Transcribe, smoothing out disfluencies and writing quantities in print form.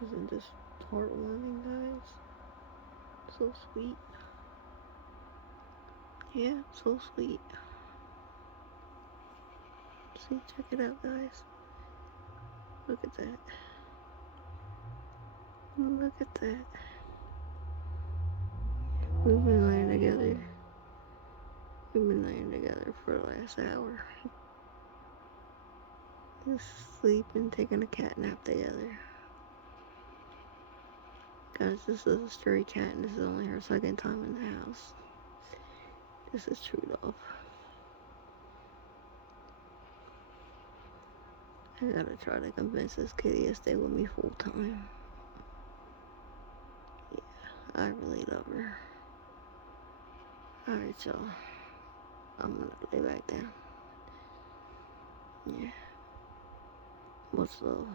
Isn't this heartwarming, guys? So sweet. Yeah, so sweet. See, check it out, guys. Look at that. Look at that. We've been laying together. We've been laying together for the last hour. Just sleeping, taking a cat nap together. Guys, this is a stray cat and this is only her second time in the house. This is true love. I gotta try to convince this kitty to stay with me full time. Yeah, I really love her. Alright, y'all. I'm gonna lay back down. Yeah. Much love.